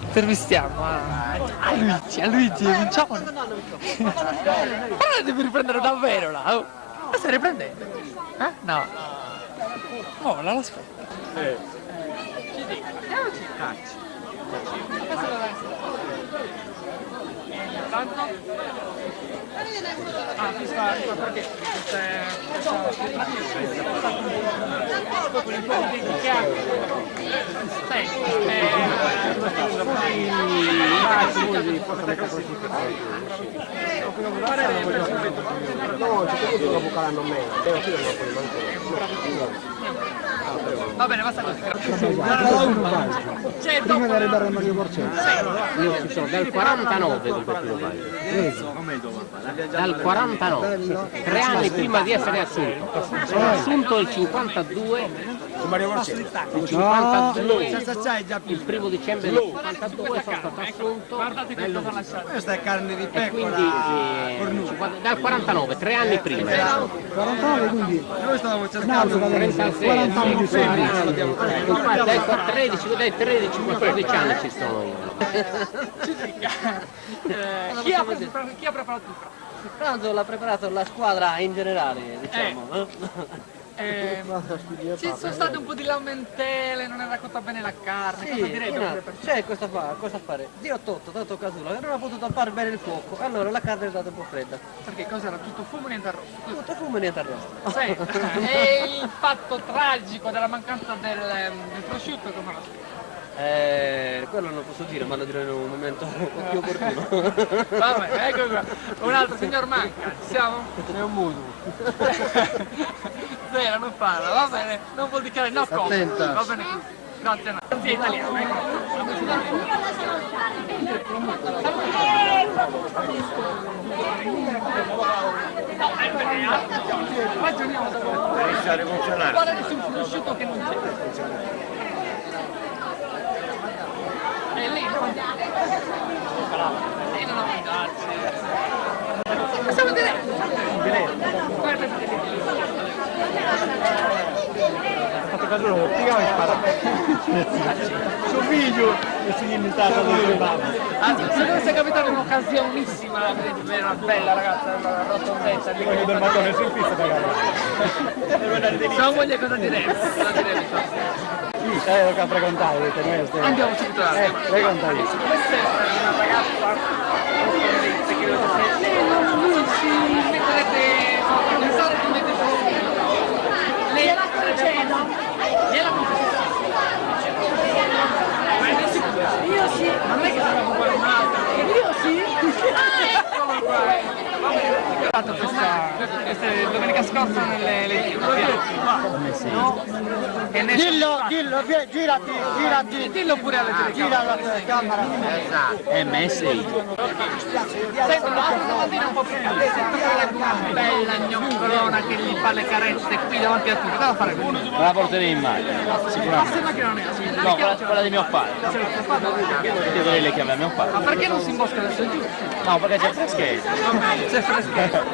Intervistiamo a Luigi Vincione. Però devi riprendere davvero là. Oh. Ma stai riprendendo? No. Oh, la aspetta. Andiamoci il calcio. Tanto? Questa perché? Va bene, basta così. Prima di arrivare a Mario Porcello. Io ci sono dal 49 con Peppino Paio. Dal 49, 3 anni prima di essere assunto. Sono assunto il 52. Il 52, il 1° dicembre del 52 sono stato assunto. Guardate che cosa lasciate. Questa è carne di E pecora. quindi dal 49, 3 anni prima. 49 quindi. Noi stavamo cercando 36, 40 anni di infatti dai 13-14 anni ci sono io. Chi ha preparato il pranzo? Il pranzo l'ha preparato la squadra in generale, diciamo. Ci sono state un po' di lamentele, non era cotta bene la carne, cosa direi? C'è cosa fare? Dio Totto, tanto Casulla, che non ha potuto fare bene il fuoco, allora la carne è stata un po' fredda. Perché cos'era? Tutto fumo e niente arrosto? Tutto fumo e niente arrosto. Sì. E il fatto tragico della mancanza del prosciutto come lo spiego? Quello non posso dire, ma lo dirò in un momento più opportuno. Vabbè, ecco qua. Un altro signor Manca, ci siamo? C'è un mutuo. Zero, non parla, va bene, non vuol dichiarare no come. Attenta. Va bene così. Grazie a noi. Sì, italiano, ecco. Ragioniamo da voi. Guardate sul prosciutto che non c'è. E lì non mangiarci. Possiamo dire? Guarda, Fatto caso lo piegava e sparava. Suo figlio e si imitava di mamma. se dovesse capitare un'occasionissima, vedere una bella ragazza, una rotondetta lì. Voglio del mattone sul pizzo pagare. Sua moglie cosa direbbe? Cosa direbbe? Sì, lo che frequentare, Andiamo subito là. frequenta io. Questa è una ragazza che lo sa. Lei non si metterebbe pensare di mettere lei la conceda. Gliela conceda. Ma è sicuro? Io sì. Ma non è che sarà uguale un altro. Io sì. Come fai? Questa domenica scorsa nelle no? Dillo, girati. Dillo pure alle Gira la telecamere. telecamera. Esatto, MSI. Sento, la dire un po' più tardi, sento che una bella gnoccolona che gli fa le carezze qui davanti a tutti. Cosa fare con uno? Me la porterei in mano, sicuramente. Ma che non è così. No, quella di mio padre. Io dovrei le chiamare mio padre. Ma perché non si imbosca adesso giù? No, perché c'è freschezza. C'è freschezza.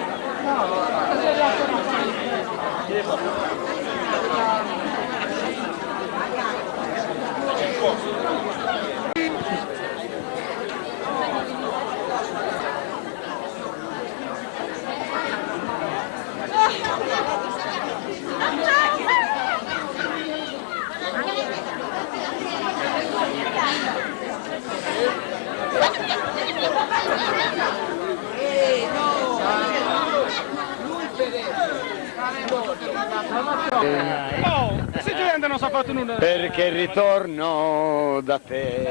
Se gente non sa fatto nulla. Perché ritorno da te,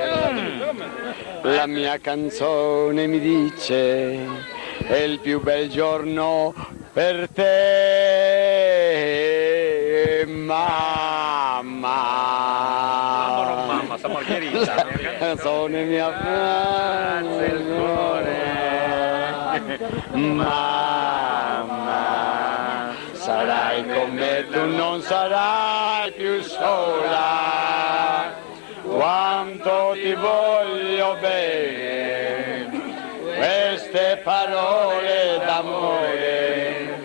la mia canzone mi dice, è il più bel giorno per te, mamma. Mamma, sta Margherita. La canzone mi affrange il cuore, mamma, sarai con me, tu non sarai più sola, quanto ti voglio bene, queste parole d'amore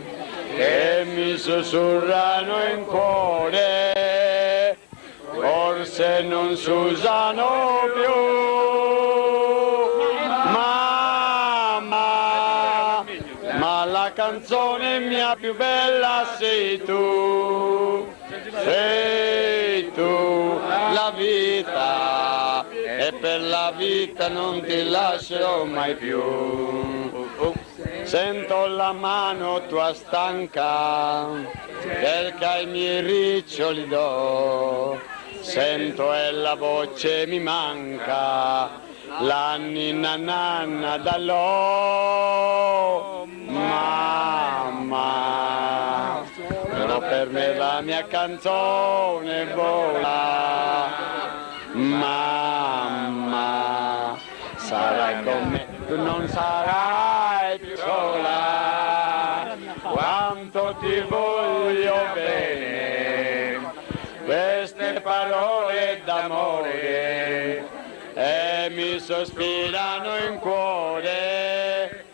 che mi sussurrano in cuore, forse che non si usano più. Ma la canzone mia più bella sei tu, la vita, e per la vita non ti lascerò mai più. Sento la mano tua stanca, perché ai miei riccioli do, sento e la voce mi manca, la ninna nanna dall'o. Mamma, però per me la mia canzone vola. Mamma, sarai con me, tu non sarai più sola, quanto ti voglio bene, queste parole d'amore e mi sospirano in cuore,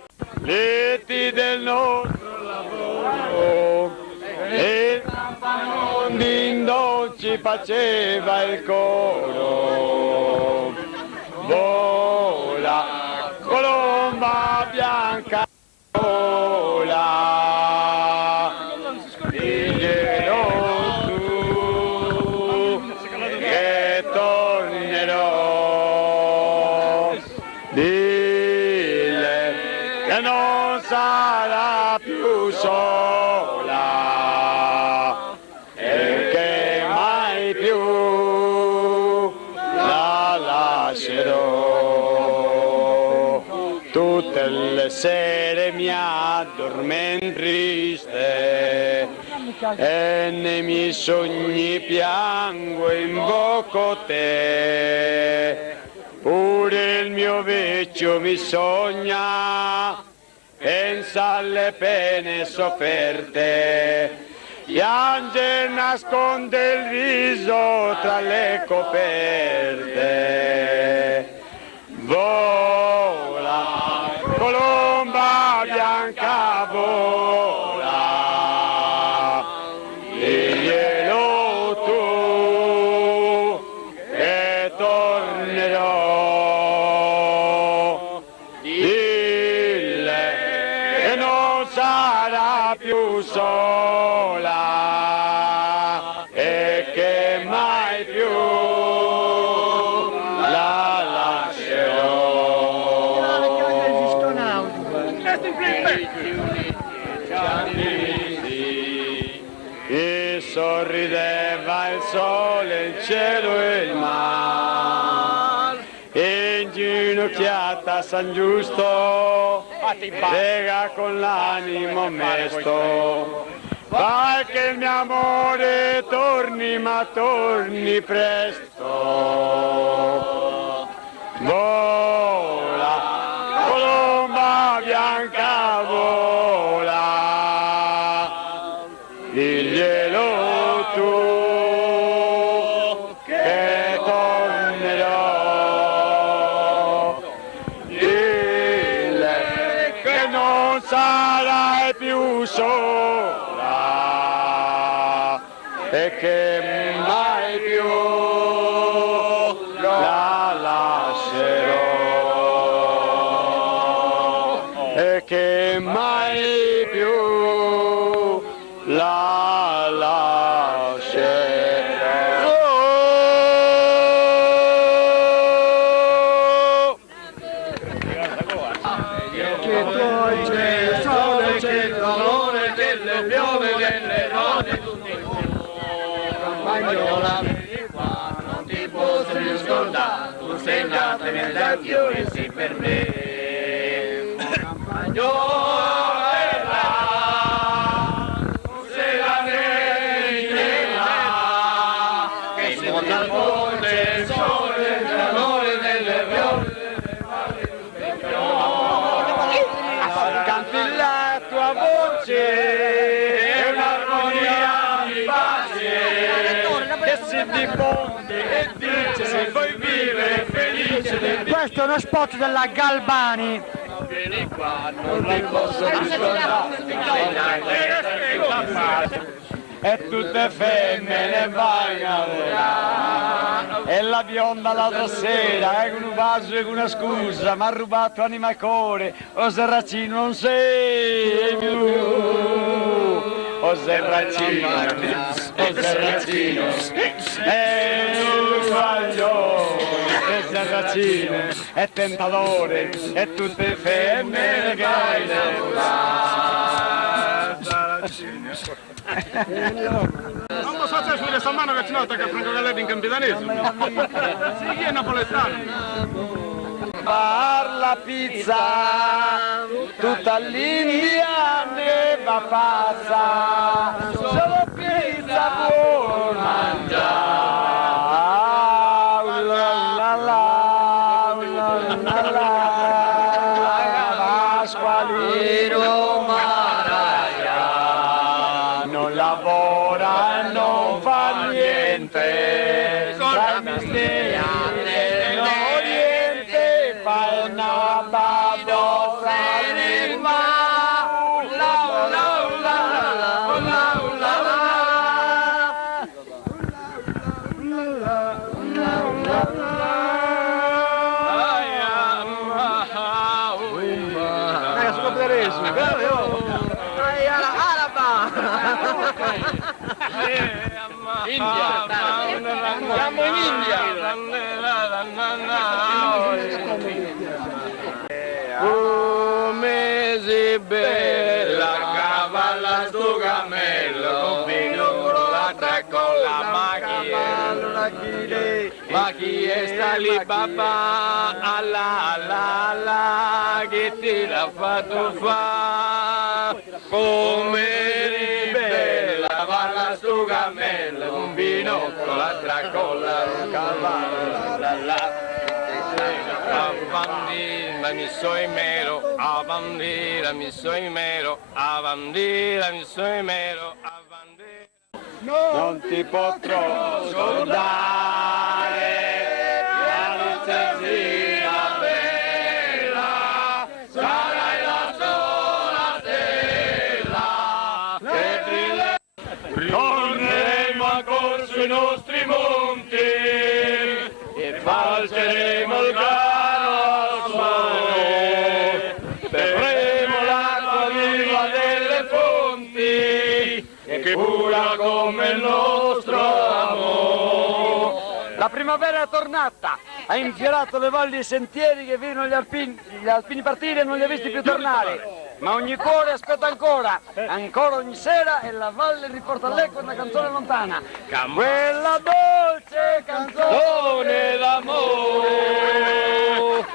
letti del nostro lavoro, e il campanone d'Indo ci faceva il coro. Vola, colomba bianca, vola, diglielo tu, che tornerò, dille che non sarà più sola, e che mai più la lascerò. Tutte le sere mi addormento triste e nei miei sogni piango e invoco te. Pure il mio vecchio mi sogna, pensa alle pene sofferte, piange e nasconde il viso tra le coperte. Vola, colomba bianca, vola, diglielo tu, che tornerò, dille che non sarà più sola, e che mai più la lascerò. E sorrideva il sole, il cielo e il mare, e inginocchiata San Giusto prega con l'animo mesto. Fai che il mio amore torni, ma torni presto. Vola, colomba bianca, vola, diglielo tu, che tornerò, dille che non sarai più sola, e che mai più la lascerò, e che mai più la lascerò. Che dolce il sole, c'è il calore delle piove, delle donne, tutti campagnola, qua non ti posso più scordare, tu sei nata nel d'anch'io sì per me. Campagnola è là, tu sei la regina, che si monta al ponte, il sole, il calore delle viole, delle palle, tutte i fiori. Canti la tua voce, è un'armonia di pace, che si diffonde e dice se vuoi vivere felice del vivere. Questo è uno spot della Galbani. Vieni qua, non ti posso più scordare, E tutte femmine vai a volare, e E la bionda l'altra sera, con un vaso e con una scusa, mi ha rubato anima e cuore, o serracino non sei più. O serracino, è un sbaglio, è serracino, è tentatore, e tutte femmine che hai Non lo so se sulle stamattina che ci nota che Franco Galletti in capitanesimo. Sì, chi è napoletano? Parla pizza, tutta l'India ne va pazza, solo pizza può mangiare. Pasqualino Maraia non lavora, non fa niente, tra i misteri dell'Oriente fa una babosa di ma la la la la la India, siamo in India. Come si bella cavalla sto cammello, vino con la con la macchina, ma chi è sta lì papà, alla, che ti l'ha fatto fa, come bella cavalla sto cammello, un binocolo, l'altra colla, un cavallo, la. Bandira mi soy mero, a bandira mi soy mero, a bandira mi soy mero, a bandira. Non ti potrò scordare, la luccina bella, sarai la sola stella che brilla. Ritorneremo a corso i nostri monti e falceremo il come il nostro amore. La primavera è tornata, ha infiorato le valli e i sentieri che vedono gli alpini partire e non li ha visti più tornare. Ma ogni cuore aspetta ancora ogni sera e la valle riporta all'eco una canzone lontana. Quella dolce canzone d'amore.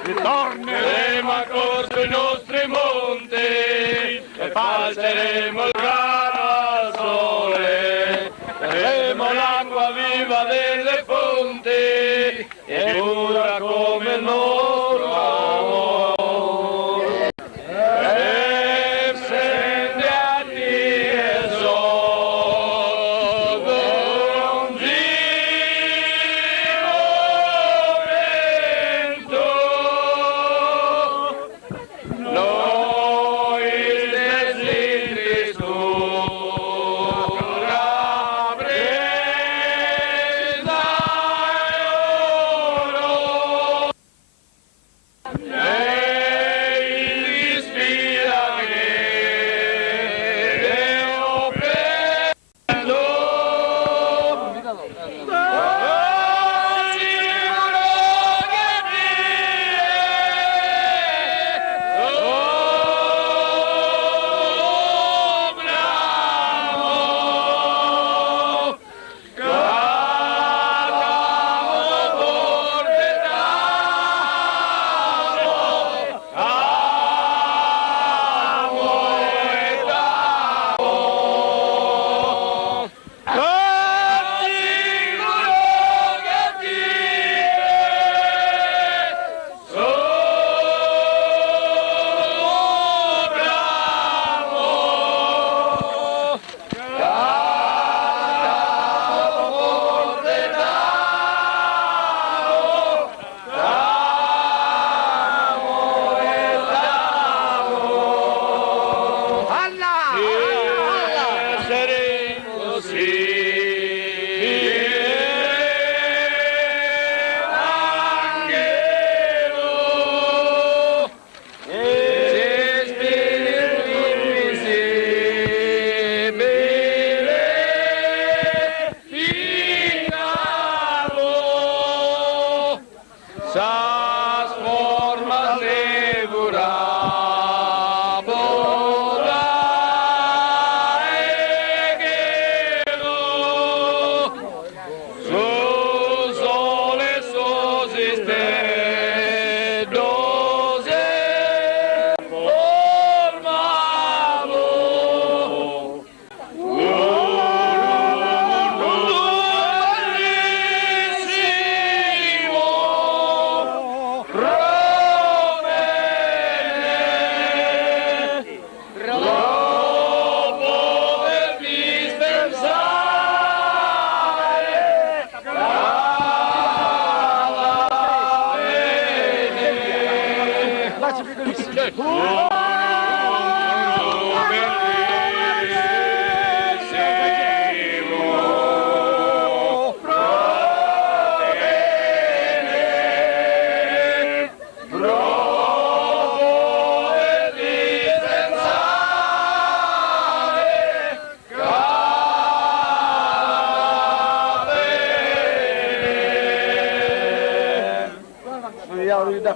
Ritorneremo a corso i nostri monti e falceremo il gara al sole. Berremo l'acqua viva delle fonti e pura come il nostro amore. E incendiati e sopra un giro Sas formas de burabora egelo, su sole sosiste doze formavo.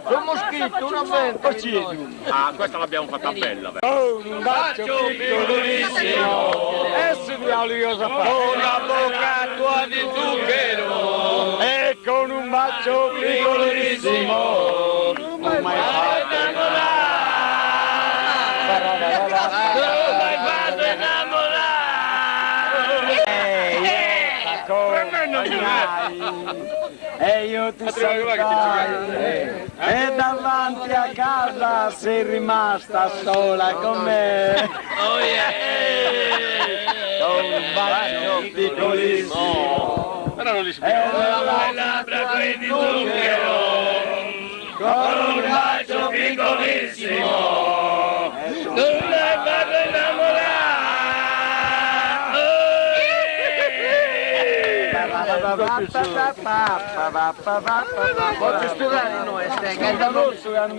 Abbiamo scritto una venta. Ah, questa l'abbiamo fatta bella. Un bacio piccolissimo, E se diavolo cosa fa? con la bocca tua di zucchero, E con un bacio piccolissimo, non mai mai fatto. Non mai fatto innamorare. E io ti salutai. E davanti a casa sei rimasta sola con me. Oh yeah! Con un bacio piccolissimo. Però non li E spiego. Con le labbra tue di zucchero, con un bacio piccolissimo, non l'hai fatto innamorare. Voglio studiare noi,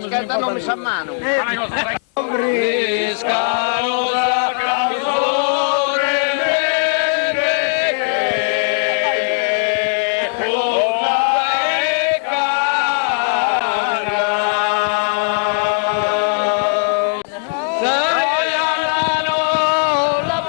scaldano mi sa mano. Riscalosa canzone che poca e cara. Sagliano la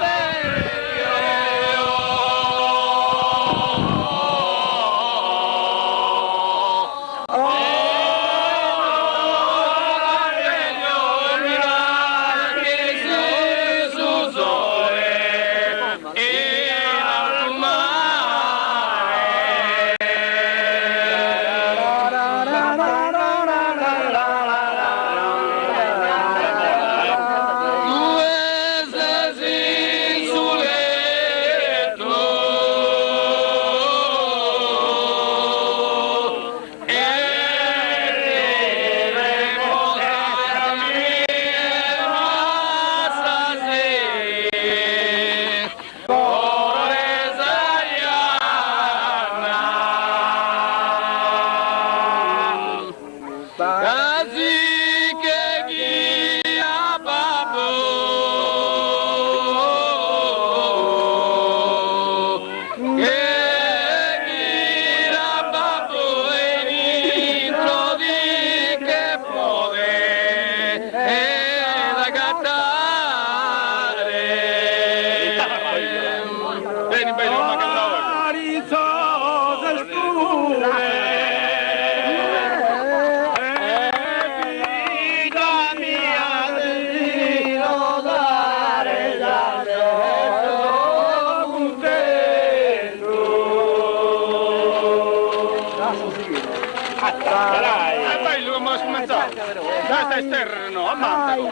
Dai, esterno, ammazzalo.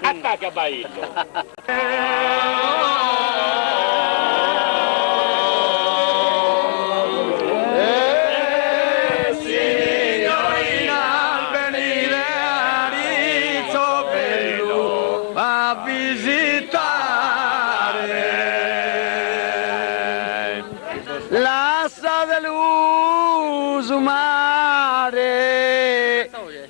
Attacca Baillo. L'assa dell'uso mare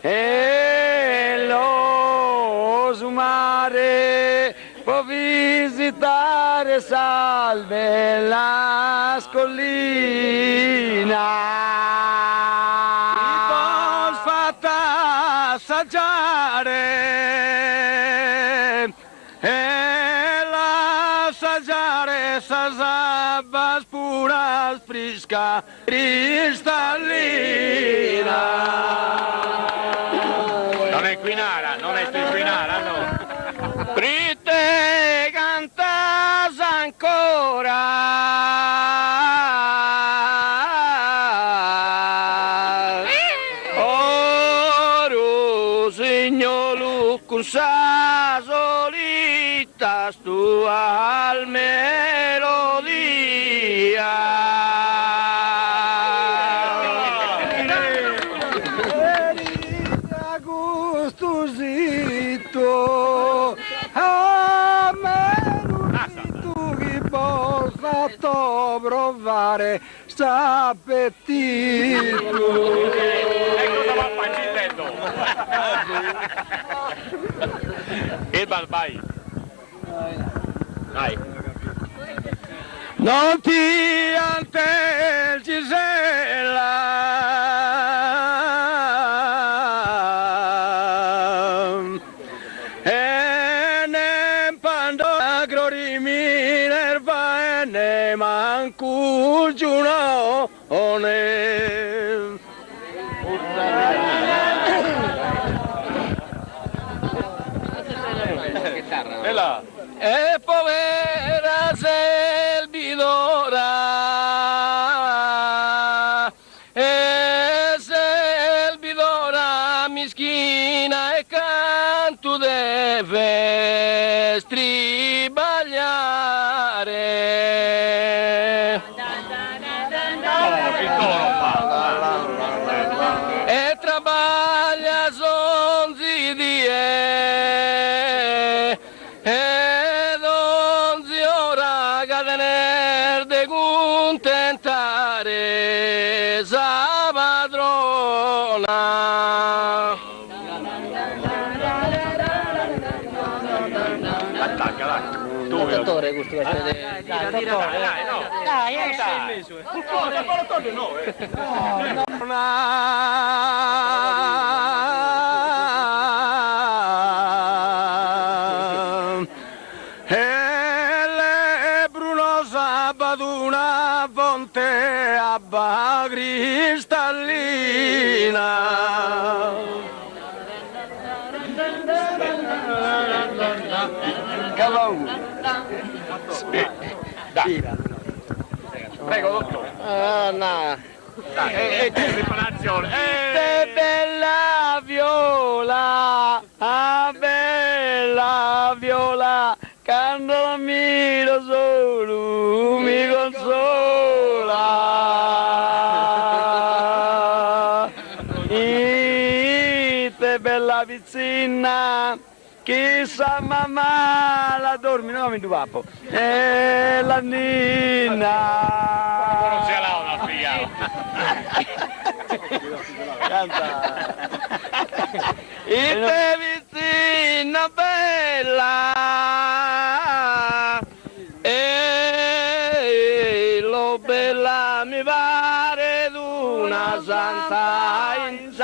e l'oso mare può visitare salve la scollina. l'assaggiare, sa sabba spura, fresca, cristallina. Non è inquinara, non è inquinara, no. Prite cantas ancora, oro signor Lucursa solita stua al melodia. Gustosito, a me tu che possa provare s'appetito. Ecco cosa va facendo. Il balbai. Vai. Non ti ante Gisella, e ne pando agrori minerva e ne manco giunone. E là. E povera Selbidora, e Selbidora mischina e canto deve stribagliare. Che coro fa? E trabaglia sonzi di ed onzi ora cadener de contentare sa padrona. Attacca, dai. Tu, Dottore, questo dai, no. Dai, E Bruno Sabaduna fonte abba cristallina. Dai. Prego, dottore. no. Dai, e preparazione. Che bella viola, bella viola, quando la miro solo mi consola. Te bella vicina, chissà mamma la dormi, no mi papo, e la nina. Non sia là una figa. Canta. E te vicina bella, e lo bella mi pare d'una santa in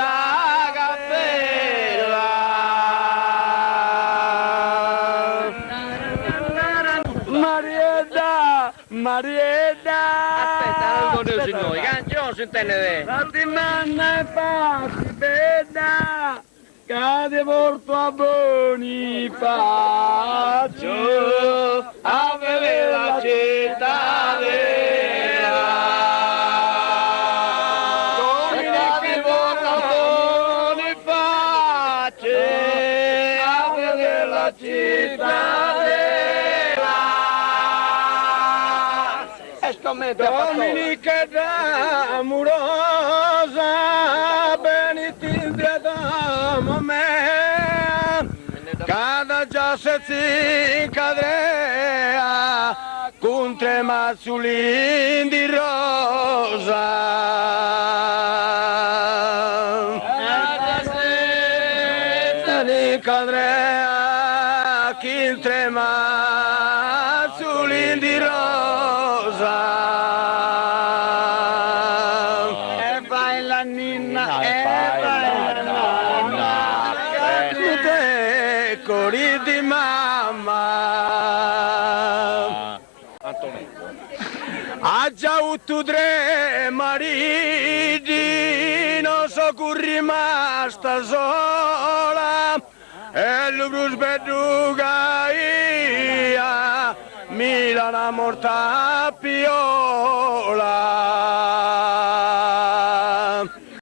cappella. Marietta, Marietta. Aspetta, non lo signori, che non si intende. La settimana è fatti bella, cade porto a Bonifacio, a vedere la cittadella. Cade porto a Bonifacio, a vedere la cittadella. E scommetto Domenica d'amorosa, benitindria d'amore, cada già se si cadrea, con tre mazzolini di rosa. Cada se si cadrea, con tre mazzolini di rosa. E vai la ninna, e vai la ninna. ha già avuto 3 mariti, non so che rimasta sola, e lui più sbedduca io, mi dà una morta piola.